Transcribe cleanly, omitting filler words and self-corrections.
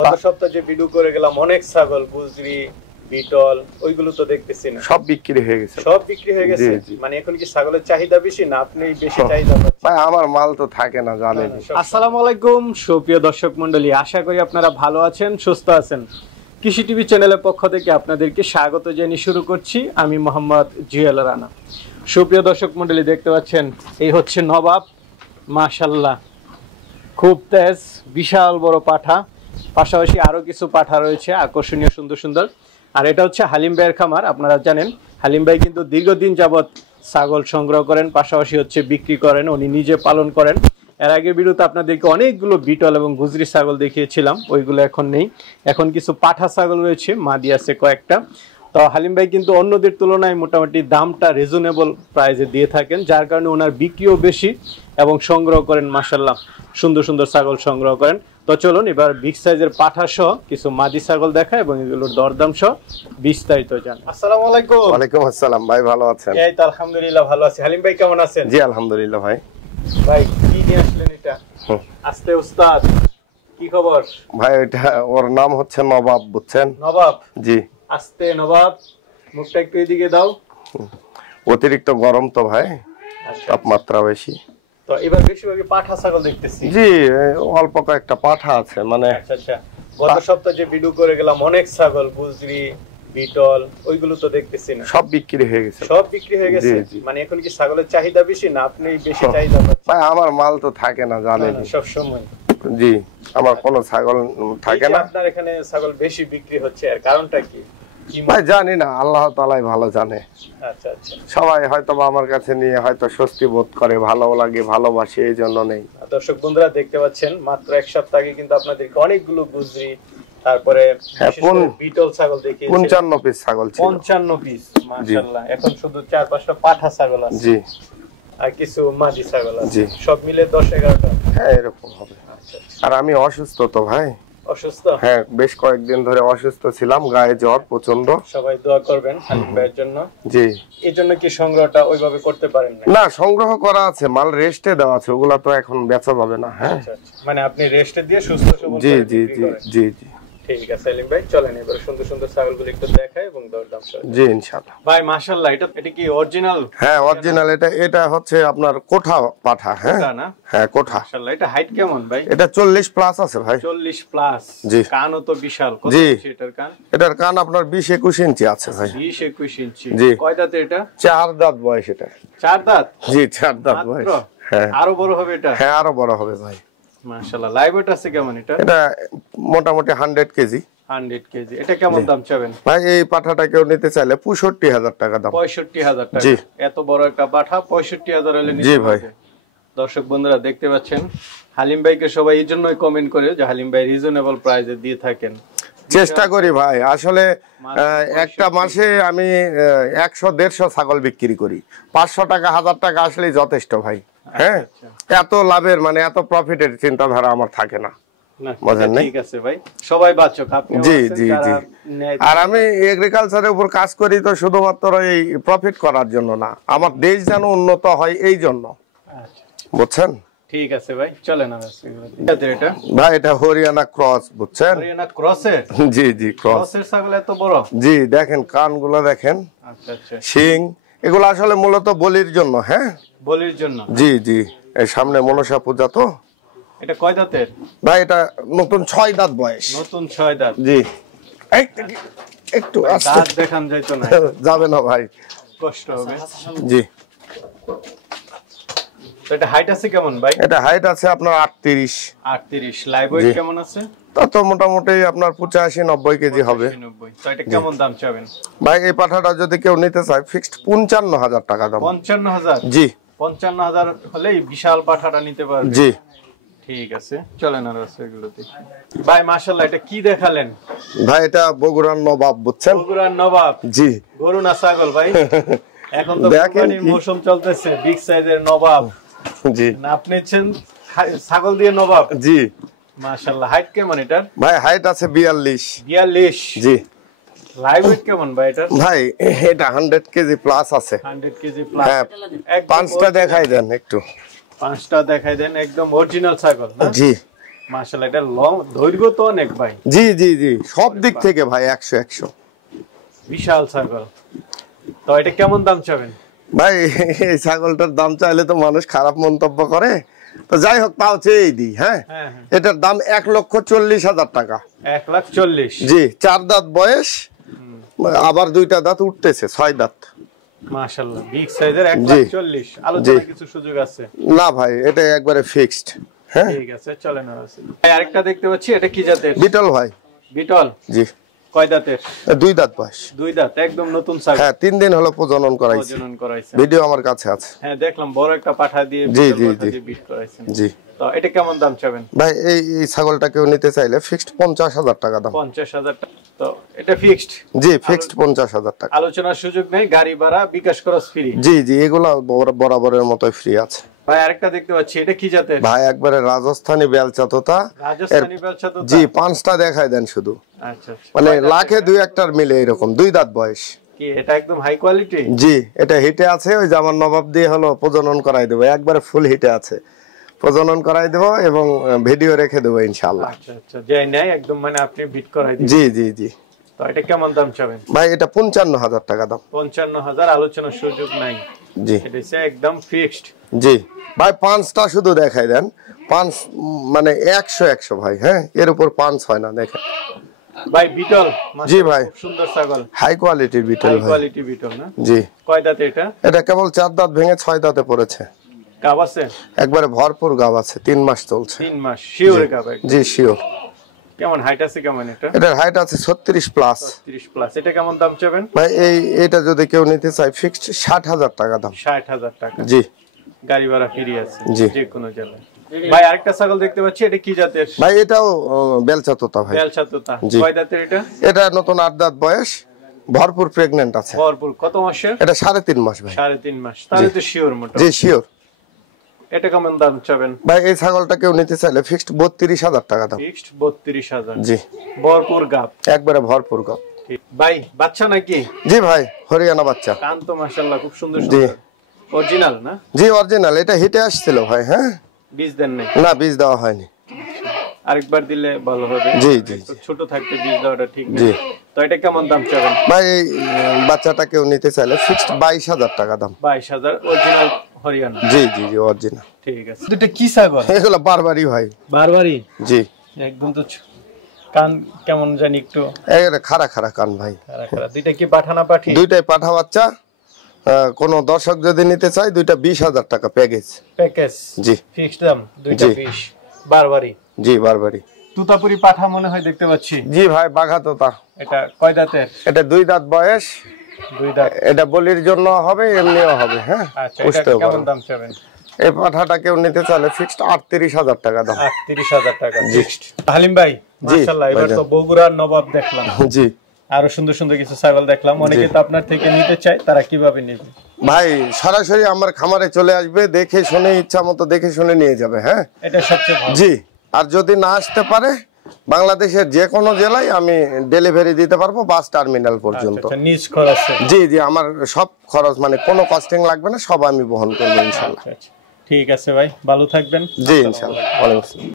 গত সপ্তাহে যে ভিডিও করে গেলাম অনেক ছাগল গুজরি বিটল ওইগুলো তো দেখতেছি না, সব বিক্রি হয়ে গেছে। সব বিক্রি হয়ে গেছে। মানে এখন কি ছাগলের চাহিদা বেশি না আপনি বেশি চাহিদা পাচ্ছেন? ভাই আমার মাল তো থাকে না জানেন। আসসালামু আলাইকুম সুপ্রিয় দর্শক মণ্ডলী, আশা করি আপনারা ভালো আছেন, সুস্থ আছেন। কৃষি টিভি চ্যানেলের পক্ষ থেকে আপনাদেরকে স্বাগত জানিয়ে শুরু করছি। আমি মোহাম্মদ জুয়েল রানা। সুপ্রিয় দর্শক মণ্ডলী, দেখতে পাচ্ছেন এই হচ্ছে নবাব, মাশাআল্লাহ খুব তেজ, বিশাল বড় পাঠা, পাশাপাশি আরো কিছু পাঠা রয়েছে আকর্ষণীয় সুন্দর সুন্দর। আর এটা হচ্ছে হালিম ভাইয়ের খামার। আপনারা জানেন হালিম ভাই কিন্তু দীর্ঘদিন যাবৎ ছাগল সংগ্রহ করেন, পাশাপাশি হচ্ছে বিক্রি করেন, উনি নিজে পালন করেন। এর আগে ভিডিওতে আপনাদেরকে অনেকগুলো বিটল এবং গুজরি ছাগল দেখিয়েছিলাম, ওইগুলো এখন নেই। এখন কিছু পাঠা ছাগল রয়েছে, মাদি আছে কয়েকটা। তো হালিম ভাই কিন্তু অন্যদের তুলনায় মোটামুটি দামটা রিজনেবল প্রাইসে দিয়ে থাকেন, যার কারণে ওনার বিক্রিও বেশি এবং সংগ্রহ করেন মাশাআল্লাহ সুন্দর সুন্দর ছাগল সংগ্রহ করেন। তো চলুন এবার বিগ সাইজের পাঠা সহ কিছু মাদি ছাগল দেখা এবং এগুলোর দরদাম সহ বিস্তারিত জান। আসসালামু আলাইকুম। ওয়ালাইকুম আসসালাম ভাই, ভালো আছেন? এই তো আলহামদুলিল্লাহ ভালো আছি। হালিম ভাই কেমন আছেন? জি আলহামদুলিল্লাহ ভাই। ভাই কি নিয়ে আসলেন এটা? আস্তে উস্তাদ, কি খবর? ভাই এটা ওর নাম হচ্ছে নবাব, বুঝছেন? নবাব? জি। আস্তে নবাব, মুখটা একটু এদিকে দাও। অতিরিক্ত গরম তো ভাই, তাপমাত্রা বেশি। তো এবার বেশিরভাগই পাঠা ছাগল দেখতেছি। জি অল্প কয়েকটা পাঠা আছে মানে। আচ্ছা, গত সপ্তাহে যে ভিডিও করে গেলাম অনেক ছাগল গুজরি বিটল ওইগুলো তো দেখতেছি না, সব বিক্রি হয়ে গেছে। সব বিক্রি হয়ে গেছে। মানে এখন কি ছাগলের চাহিদা বেশি না আপনি বেশি চাহিদা পাচ্ছেন? ভাই আমার মাল তো থাকে না জানেন সব সময়। জি আমার কোনো ছাগল থাকে না। আপনার এখানে ছাগল বেশি বিক্রি হচ্ছে, এর কারণটা কি? ভাই জানি না, আল্লাহ তাআলাই ভালো জানে। আচ্ছা, সবাই হয়তো আমার কাছে নিয়ে হয়তো স্বস্তি বোধ করে, ভালো লাগে, ভালোবাসে, এই জন্য নেই। দর্শক বন্ধুরা দেখতে পাচ্ছেন মাত্র এক সপ্তাহ আগে কিন্তু আপনাদেরকে অনেকগুলো গুজরি তারপরে বিটল ছাগল দেখিয়েছি। 55 পিস ছাগল ছিল। 55 পিস মাশাআল্লাহ। এখন শুধু 4-5টা পাঠা ছাগল আছে। জি। আর কিছু মাদি ছাগল আছে। জি। সব মিলে 10-11টা। হ্যাঁ এরকম হবে। আচ্ছা। আর আমি অসুস্থ তো ভাই। অসুস্থ? হ্যাঁ বেশ কয়েকদিন ধরে অসুস্থ ছিলাম, গায়ে জ্বর প্রচন্ড। সবাই দোয়া করবেন হালিম ভাইয়ের জন্য। জি। এই জন্য কি সংগ্রহটা ওইভাবে করতে পারেন না? না সংগ্রহ করা আছে, মাল রেস্টে দেওয়া আছে, ওগুলা তো এখন বেচা যাবে না। হ্যাঁ মানে আপনি রেস্টে দিয়ে সুস্থ সবল জি জি জি জি জি ঠিক আছে হালিম ভাই, চলেন এবার সুন্দর সুন্দর ছাগলগুলো একটু দেখাই এবং দরদাম সহ। জি ইনশাআল্লাহ। ভাই মাশাআল্লাহ, এটা কি অরিজিনাল? হ্যাঁ অরিজিনাল। এটা হচ্ছে আপনার কোঠা পাঠা। হ্যাঁ হ্যাঁ কোঠা। মাশাআল্লাহ। এটা হাইট কেমন ভাই? এটা 40 প্লাস আছে ভাই। 40 প্লাস? জি। কানও তো বিশাল। কত ইঞ্চি এটার কান? এটার কান আপনার 20-21 ইঞ্চি আছে ভাই। 20-21 ইঞ্চি। জি। কয় দাঁত এটা? 4 দাঁত বয়স এটা। 4 দাঁত? জি 4 দাঁত বয়স। হ্যাঁ আরো বড় হবে এটা? হ্যাঁ আরো বড় হবে ভাই। মাশাআল্লাহ। লাইভ ওয়েট আছে কেমন এটা? এটা মোটামুটি 100 কেজি। 100 কেজি। এটা কেমন দাম চাবেন ভাই? এই পাঠাটা কেউ নিতে চাইলে 65,000 টাকা দাম। 65,000 টাকা? জি। এত বড় একটা পাঠা 65,000 হলে নিতে? জি ভাই। দর্শক বন্ধুরা দেখতে পাচ্ছেন হালিম ভাইকে সবাই এই জন্যই কমেন্ট করে যে হালিম ভাই রিজনেবল প্রাইসে দিয়ে থাকেন। চেষ্টা করি ভাই, আসলে একটা মাসে আমি 100-150 ছাগল বিক্রি করি। 500 টাকা 1000 টাকা আসলেই যথেষ্ট ভাই। হ্যাঁ এত লাভের মানে এত প্রফিটের চিন্তাধারা আমার থাকে না। ঠিক আছে ভাই, সবাই বাঁচক। আপনি জি জি জি। আর আমি এগ্রিকালচারের উপর কাজ করি তো শুধুমাত্র এই প্রফিট করার জন্য না, আমার দেশ যেন উন্নত হয় এই জন্য। বুঝছেন? ঠিক আছে ভাই, চলেন এটা ভাই এটা হরিয়ানা ক্রস, বুঝছেন? হরিয়ানা ক্রসের? জি জি ক্রসের ছাগল এত বড়? জি দেখেন কানগুলো দেখেন। আচ্ছা আচ্ছা। শিং এগুলো আসলে মূলত বলির জন্য। হ্যাঁ বলির জন্য। জি জি। এই সামনে মনসা পূজা তো। এটা কয় দাঁতের ভাই? এটা নতুন 6 দাঁত বয়স। নতুন 6 দাঁত? জি। একটু আস্তে দেখান যাইতো না? যাবে না ভাই, কষ্ট হবে। জি। তো এটা হাইট আছে কেমন ভাই? এটা হাইট আছে আপনার 38। 38। লাইভ ওয়েট কেমন আছে? তা তো মোটামুটি আপনার 85-90 কেজি হবে। 90। তো এটা কেমন দাম চাবেন ভাই? এই পাঠাটা যদি কেউ নিতে চায় ফিক্সড 55,000 টাকা দাম। 55,000? জি। 55,000 হলেই বিশাল পাঠাটা নিতে পারবে। জি। ঠিক আছে, চলেন আর এগুলোতে। ভাই মাশাআল্লাহ, এটা কি দেখালেন ভাই? এটা বগুড়ার নবাব, বুঝছেন? বগুড়ার নবাব? জি। গরু না ছাগল ভাই? এখন তো কুরবানির মৌসুম চলতেছে, বিগ সাইজের নবাব। জি। আপনি ছাগল দিয়ে নবাব? জি। মাশাআল্লাহ। হাইট কেমন এটার? ভাই হাইট আছে 42। 42? জি। লাইভ ওয়েট কেমন ভাই এটার? ভাই এটা 100 কেজি প্লাস আছে। 100 কেজি প্লাস? হ্যাঁ। 5টা দেখাই দেন একটু। 5টা দেখাই দেন, একদম অরিজিনাল ছাগল না? জি। মাশাআল্লাহ, এটা লং দৈর্ঘ্য তো অনেক ভাই। জি জি জি, সব দিক থেকে ভাই 100 বিশাল ছাগল। তো এটা কেমন দাম চাবেন ভাই? এই ছাগলটার দাম চাইলে তো মানুষ খারাপ মন্তব্য করে, তো যাই হোক তাও চেয়েই দিই। হ্যাঁ, এটার দাম 1,40,000 টাকা। 1,40,000? জি, 4 দাঁত বয়স, আবার 2টা দাঁত উঠতেছে, 6 দাঁত। মাশাআল্লাহ, বিগ সাইজের 1,40,000। আলোচনা কিছু সুযোগ আছে? না ভাই, এটা একবারে ফিক্সড। হ্যাঁ, ঠিক আছে, চলেন। ভাই আরেকটা দেখতে পাচ্ছি, এটা কি জাতের? বিটল ভাই। বিটল? জি। কয় দাঁতের? 2 দাঁত বয়স। 2 দাঁত, একদম নতুন ছাগল। হ্যাঁ, 3 দিন হলো প্রজনন করাইছি। ভিডিও আমার কাছে আছে। হ্যাঁ, দেখলাম বড় একটা পাঠা দিয়ে জি জি জি বিট করাইছেন। জি। তো এটা কেমন দাম চাবেন ভাই? এই ছাগলটা কেউ নিতে চাইলে ফিক্সড 50,000 টাকা দাম। 50,000 টাকা। তো এটা ফিক্সড? জি, ফিক্সড 50,000 টাকা। আলোচনার সুযোগ নেই, গাড়ি ভাড়া বিকাশ খরচ ফ্রি? জি জি, এগুলা বরাবরের মতই ফ্রি আছে। ভাই আরেকটা দেখতে পাচ্ছি, এটা কি জাতের? ভাই একবারে রাজস্থানী বেলচা তোতা। রাজস্থানী বেলচা তোতা? জি, 5টা দেখাই দেন শুধু। আচ্ছা, মানে লাখে 2-1টার মিলে এরকম। 2 দাঁত বয়স। কি এটা একদম হাই কোয়ালিটি? জি, এটা হিটে আছে। ওই যে আমার নবাব দিয়ে হলো প্রজনন করাই দেবো, একবারে ফুল হিটে আছে, প্রজনন করাই দেবো এবং ভিডিও রেখে দেবো ইনশাআল্লাহ। আচ্ছা আচ্ছা, যাই নাই একদম, মানে আপনি বিট করাই দিবেন? জি জি জি। তো এটা কেমন দাম চাবেন ভাই? এটা 55,000 টাকা দাম। 55,000, আলোচনার সুযোগ নাই? জি, এটা হচ্ছে একদম ফিক্সড। জি ভাই, 5টা শুধু দেখাই দেন। 5 মানে 100 ভাই। হ্যাঁ, এর উপর 5 হয় না, দেখেন ভাই। বিটল? জি ভাই, সুন্দর ছাগল, হাই কোয়ালিটির বিটল হাই ভাই। কোয়ালিটি বিটল না? জি। কয় দাঁতে এটা? এটা কেবল 4 দাঁত ভেঙে 6 দাঁতে পড়েছে। গাব আছে? একবারে ভরপুর গাব আছে, 3 মাস চলছে। 3 মাস শিওর গাব? জি শিওর। কেমন হাইট আছে কেমন এটা? এটার হাইট আছে 36 প্লাস। 36 প্লাস। এটা কেমন দাম চাবেন ভাই? এটা যদি কেউ নিতে চায় ফিক্সড 60,000 টাকা দাম। 60,000 টাকা? জি। গাড়ি ভাড়া ফ্রি আছে জি। যে কোনো জেলায়। ভাই আরেকটা ছাগল দেখতে পাচ্ছি, এটা কি জাতের? ভাই এটাও বেলচা তোতা ভাই। বেলচা তোতা? কয় দাঁতের এটা? এটা নতুন 8 দাঁত বয়স, ভরপুর প্রেগন্যান্ট আছে। ভরপুর? কত মাসের? এটা 3.5 মাস ভাই। 3.5 মাস, তাহলে তো শিওর মোটা? জি শিওর। এটা কেমন দাম চাবেন ভাই? এই ছাগলটা কেউ নিতে চাইলে ফিক্সড 32,000 টাকা দাম। ফিক্সড 32,000? জি। ভরপুর গাব? একবারে ভরপুর গাব। ভাই বাচ্চা নাকি? জি ভাই, হরিয়ানা বাচ্চা। কান তো মাশাআল্লাহ খুব সুন্দর জি। সুন্দর। অরিজিনাল না? জি অরিজিনাল। এটা হিটে আসছিল ভাই। হ্যাঁ, বীজ দেন নাই? না, বীজ দেওয়া হয়নি। আরেকবার দিলে ভালো হবে। জি জি জি। ছোট থাকতে বীজ দেওয়াটা ঠিক না। জি। তো এটা কেমন দাম চাবেন ভাই? এই বাচ্চাটা কেউ নিতে চাইলে ফিক্সড 22,000 টাকা দাম। 22,000? অরিজিনাল হরিয়ানা? জি জি জি, অরিজিনাল। ঠিক আছে। দুটো কি ছাগল? এগুলো বারবারই ভাই। বারবারই? জি। একদম তো কান কেমন জানি একটু এটা খাড়া খাড়া কান ভাই। খাড়া খাড়া। দুইটা কি পাঠা না পাঠি? দুইটাই পাঠা বাচ্চা। কোন দর্শক যদি নিতে চায়, দুইটা 20,000 টাকা প্যাকেজ। প্যাকেজ? জি। ফিক্সড দাম দুইটা 20? বারবারই? জি, বারবারই। তুতাপুরি পাঠা মনে হয় দেখতে পাচ্ছি। জি ভাই, বাঘা তোতা। এটা কয় দাঁতের? এটা 2 দাঁত বয়স। 2 দাঁত? এটা বলির জন্য হবে, এমনিও হবে। হ্যাঁ, আচ্ছা, এটা কেমন দাম চাবেন? এই পাঠাটা কেউ নিতে চাইলে ফিক্সড 38,000 টাকা দাম। 38,000 টাকা ফিক্সড। হালিম ভাই মাশাআল্লাহ, এবার তো বগুড়ার নবাব দেখলাম। জি। আরো সুন্দর সুন্দর কিছু ছাগল দেখলাম। অনেকে তো আপনার থেকে নিতে চায়, তারা কিভাবে নেবে? ভাই সরাসরি আমার খামারে চলে আসবে, দেখে শুনে ইচ্ছা মতো দেখে শুনে নিয়ে যাবে। হ্যাঁ, এটা সবচেয়ে ভালো। জি। আর যদি না আসতে পারে, বাংলাদেশের যে কোনো জেলায় আমি ডেলিভারি দিতে পারবো, বাস টার্মিনাল পর্যন্ত। আচ্ছা, নিজ খরচে? জি জি, আমার সব খরচ, মানে কোনো কস্টিং লাগবে না, সব আমি বহন করবো ইনশাআল্লাহ। ঠিক আছে ভাই, ভালো থাকবেন। জি ইনশাআল্লাহ। ওয়ালাইকুম আসসালাম।